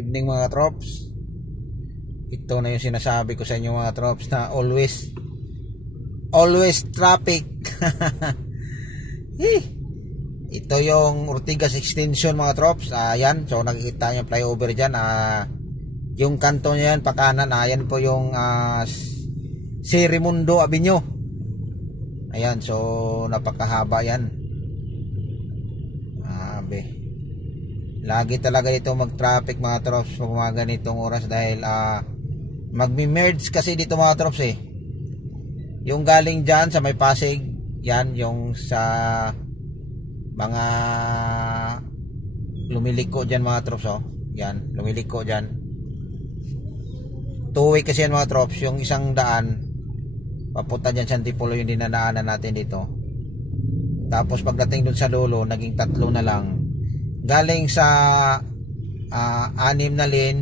Evening mga trops. Ito na yung sinasabi ko sa inyo mga trops na always traffic. Ito yung Ortigas Extension mga trops. Ayan, so nakikita nyo flyover dyan. Yung kanto nyo yan, pakanan. Ayan po yung Sirimundo Avenue. Ayan, so napakahaba yan. Lagi talaga ito mag-traffic mga trops pag mga ganitong oras dahil magmi-merge kasi dito mga trops yung galing dyan sa may Pasig, yan yung sa mga lumiliko dyan mga trops, yan lumiliko dyan, two-way kasi yan mga trops. Yung isang daan papunta dyan sa Antipolo yung dinadaanan natin dito, tapos pagdating dun sa dulo naging tatlo na lang. Galing sa 6 na lane,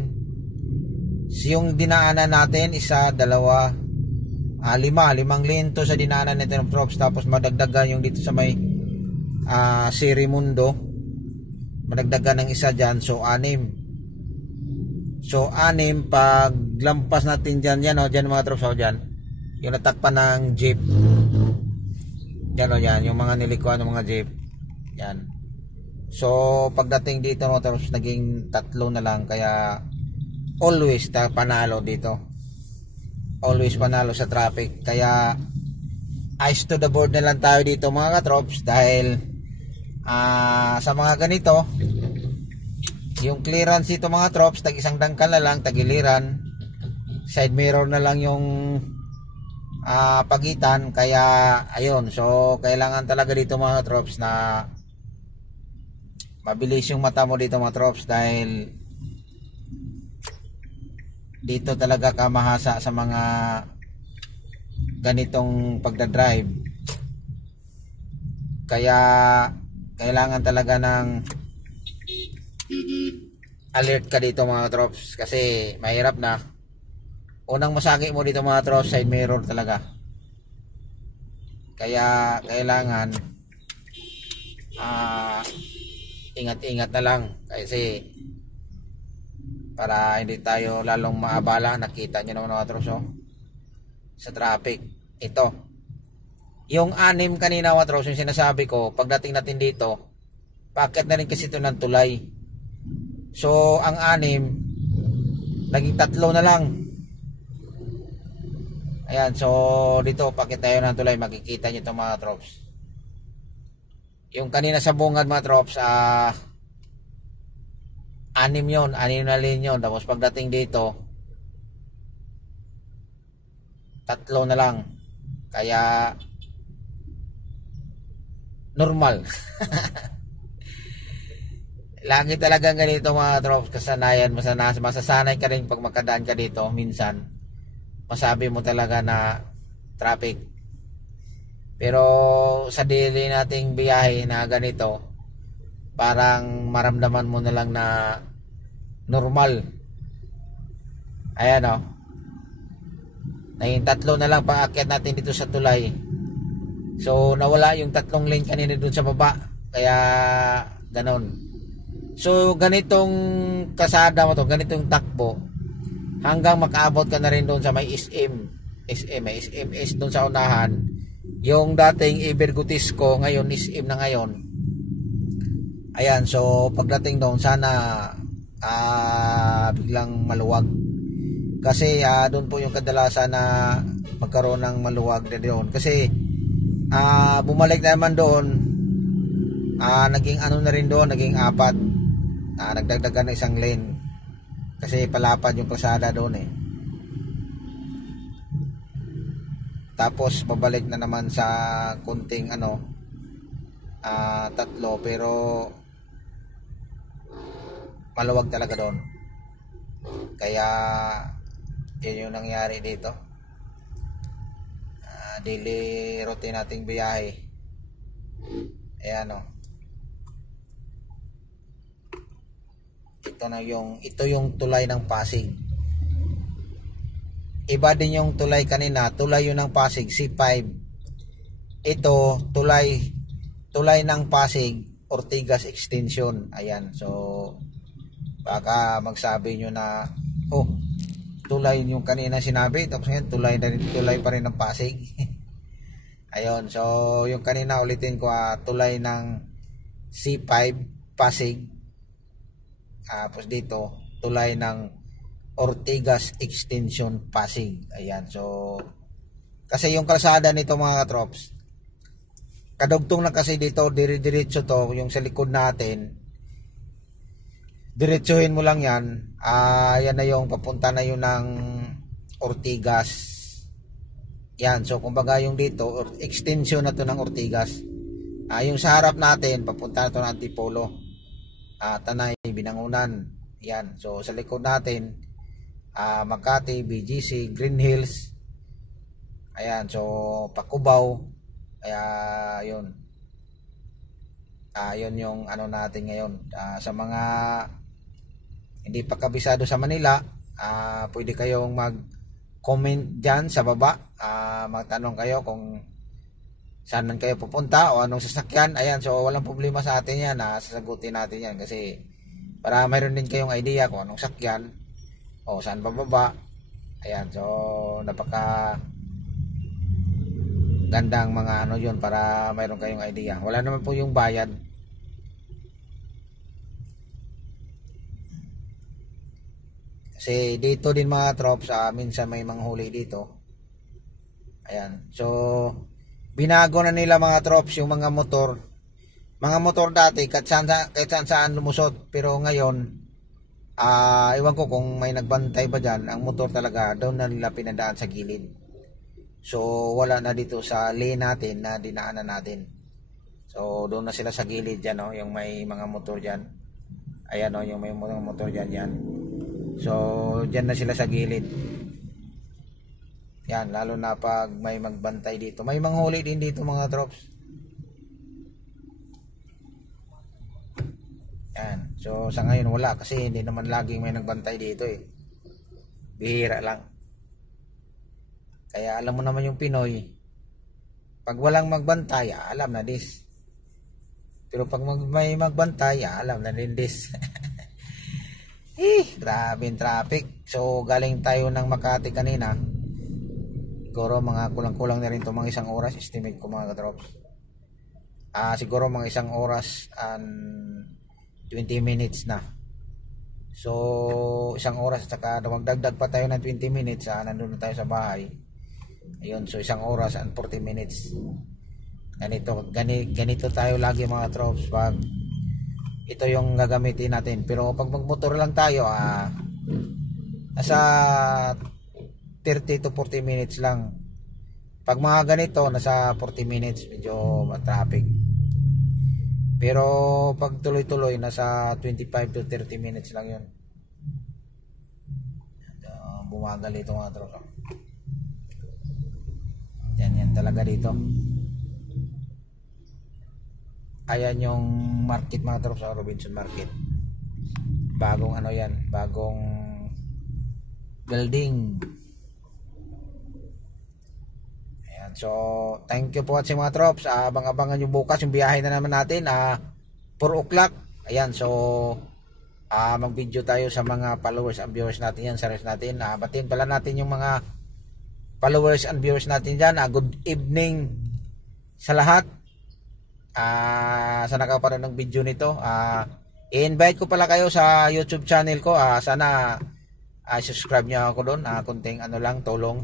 yung dinaanan natin isa, dalawa, 5 lane to sa dinaanan natin ng props. Tapos madagdagan yung dito sa may Sirimundo, madagdagan ng isa dyan, so 6. So 6 pag lampas natin dyan, dyan mga trops, dyan yung natakpan ng jeep, dyan yung mga nilikuan ng mga jeep, yan. So pagdating dito mga trops naging tatlo na lang, kaya always panalo dito, always panalo sa traffic. Kaya eyes to the board na lang tayo dito mga katrops, dahil sa mga ganito yung clearance dito mga trops, tag isang dangkal na lang, tagiliran, side mirror na lang yung pagitan. Kaya ayun, so kailangan talaga dito mga trops na mabilis yung mata mo dito mga trops, dahil dito talaga ka mahasa sa mga ganitong pagdadrive. Kaya kailangan talaga ng alert ka dito mga trops, kasi mahirap na. Unang masagi mo dito mga trops, side mirror talaga. Kaya kailangan ingat-ingat na lang, kasi para hindi tayo lalong maabala. Nakita nyo naman mga trops sa traffic. Ito yung 6 kanina mga trops, yung sinasabi ko, pagdating natin dito paakyat na rin kasi ito ng tulay. So ang 6 naging 3 na lang. Ayan, so dito paakyat tayo ng tulay, makikita nyo ito mga trops. Yung kanina sa bungad mga trops, 6 yun, 6 na lane yun. Tapos pagdating dito 3 na lang, kaya normal. Lagi talagang ganito mga trops, kasanayan, masasanay ka rin pag makadaan ka dito. Minsan masabi mo talaga na traffic, pero sa daily nating biyahe na ganito, parang maramdaman mo na lang na normal. Ayan naging 3 na lang paakyat natin dito sa tulay. So nawala yung 3 lane kanina dun sa baba, kaya ganon. So ganitong kasada mo to, ganitong takbo, hanggang makaabot ka na rin doon sa may SMS doon sa unahan. Yung dating Ibergutisco, ngayon SM na ngayon. Ayan, so pagdating doon sana biglang maluwag, kasi doon po yung kadalasan na magkaroon ng maluwag na doon. Kasi bumalik naman doon, naging na rin doon, naging 4, nagdagdagan ng isang lane, kasi palapad yung kalsada doon Tapos babalik na naman sa kunting 3, pero maluwag talaga doon. Kaya yun yung nangyari dito. Daily routine nating biyahe. Ayan ito yung tulay ng Pasig. Iba din yung tulay kanina, tulay yun ng Pasig, C5. Ito tulay ng Pasig, Ortigas Extension. Ayan, so Baka magsabi nyo na, oh, tulay yung kanina sinabi, tapos ngayon tulay pa rin ng Pasig. Ayun, so yung kanina ulitin ko, tulay ng C5 Pasig. Tapos dito, tulay ng Ortigas Extension Pasig. Ayan, so kasi yung kalsada nito mga katrops, kadugtong lang kasi dito, dire-diretso to, yung sa likod natin, diretsuhin mo lang yan, yan na yung papunta na yun ng Ortigas. Yan, so kumbaga yung dito, extension na to ng Ortigas. Yung sa harap natin, papunta na to ng Antipolo, Tanay, Binangunan. Yan, so sa likod natin, Makati, BGC, Green Hills. Ayan, so Pakubaw. Kaya yun. Yun yung ano natin ngayon. Sa mga hindi pa kabisado sa Manila, pwede kayong mag-comment dyan sa baba. Magtanong kayo kung saan man kayo pupunta o anong sasakyan. Ayan, so walang problema sa atin yan. Sasagutin natin yan kasi para mayroon din kayong idea kung anong sakyan o saan bababa. Ayan, so napaka gandang mga ano yun para mayroon kayong idea. Wala naman po yung bayad. Kasi dito din mga trops, minsan may manghuli dito. Ayan, so binago na nila mga trops yung mga motor. Mga motor dati kahit saan lumusot, pero ngayon iwan ko kung may nagbantay ba dyan. Ang motor talaga doon na nila pinadaan sa gilid. So wala na dito sa lane natin na dinaanan natin. So doon na sila sa gilid dyan, no? Yung may mga motor dyan. Ayan, no? Yung may mga motor dyan yan. So dyan na sila sa gilid. Yan, lalo na pag may magbantay dito. May manghuli din dito mga drops. Yan. So sa ngayon wala kasi hindi naman laging may nagbantay dito eh. Bihira lang. Kaya alam mo naman yung Pinoy, pag walang magbantay, alam na this. Pero pag may magbantay, alam na din this. Grabe yung traffic. So galing tayo ng Makati kanina. Siguro mga kulang-kulang na rin ito mga isang oras. Estimate ko mga ka-drops. Siguro mga isang oras and 20 minutes na. So isang oras at saka magdagdag pa tayo ng 20 minutes. Nandun na tayo sa bahay. Ayun, so isang oras and 40 minutes. Ganito tayo lagi mga trops pag ito yung gagamitin natin. Pero pag magmotor lang tayo, nasa 30 to 40 minutes lang. Pag mga ganito, nasa 40 minutes, medyo traffic. Pero pag tuloy-tuloy, nasa 25 to 30 minutes lang yun. Bumagal ito mga tropa. Yan talaga dito. Ayan yung market mga tropa sa Robinson Market. Bagong ano yan, bagong building. Ayan, so thank you po watching mga trops. Abang-abangan yung bukas yung biyahe na naman natin 4 o'clock. Ayan, so mag-video tayo sa mga followers and viewers natin yan, sa rest natin. Batiin pala natin yung mga followers and viewers natin dyan. Good evening sa lahat. Sa nakapanood ng video nito. I-invite ko pala kayo sa YouTube channel ko. Sana subscribe nyo ako doon. Kunting ano lang, tulong.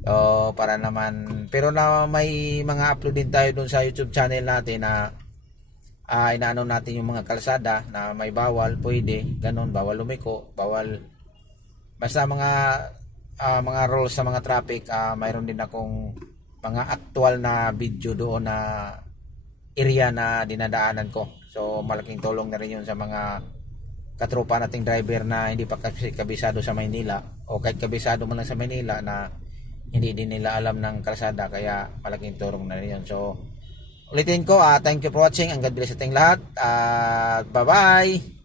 So, para naman, pero na may mga upload din tayo doon sa YouTube channel natin na inaano natin yung mga kalsada na may bawal, pwede, ganun, bawal lumiko, bawal, basta mga rules sa mga traffic. Mayroon din akong mga actual na video doon na area na dinadaanan ko. So malaking tulong na rin yun sa mga katropa nating driver na hindi pa kabisado sa Maynila, o kahit kabisado man lang sa Maynila na hindi din nila alam ng kalsada, kaya malaking tulong na rin yun. So ulitin ko, thank you for watching. Ang God bless sa ating lahat. Bye bye.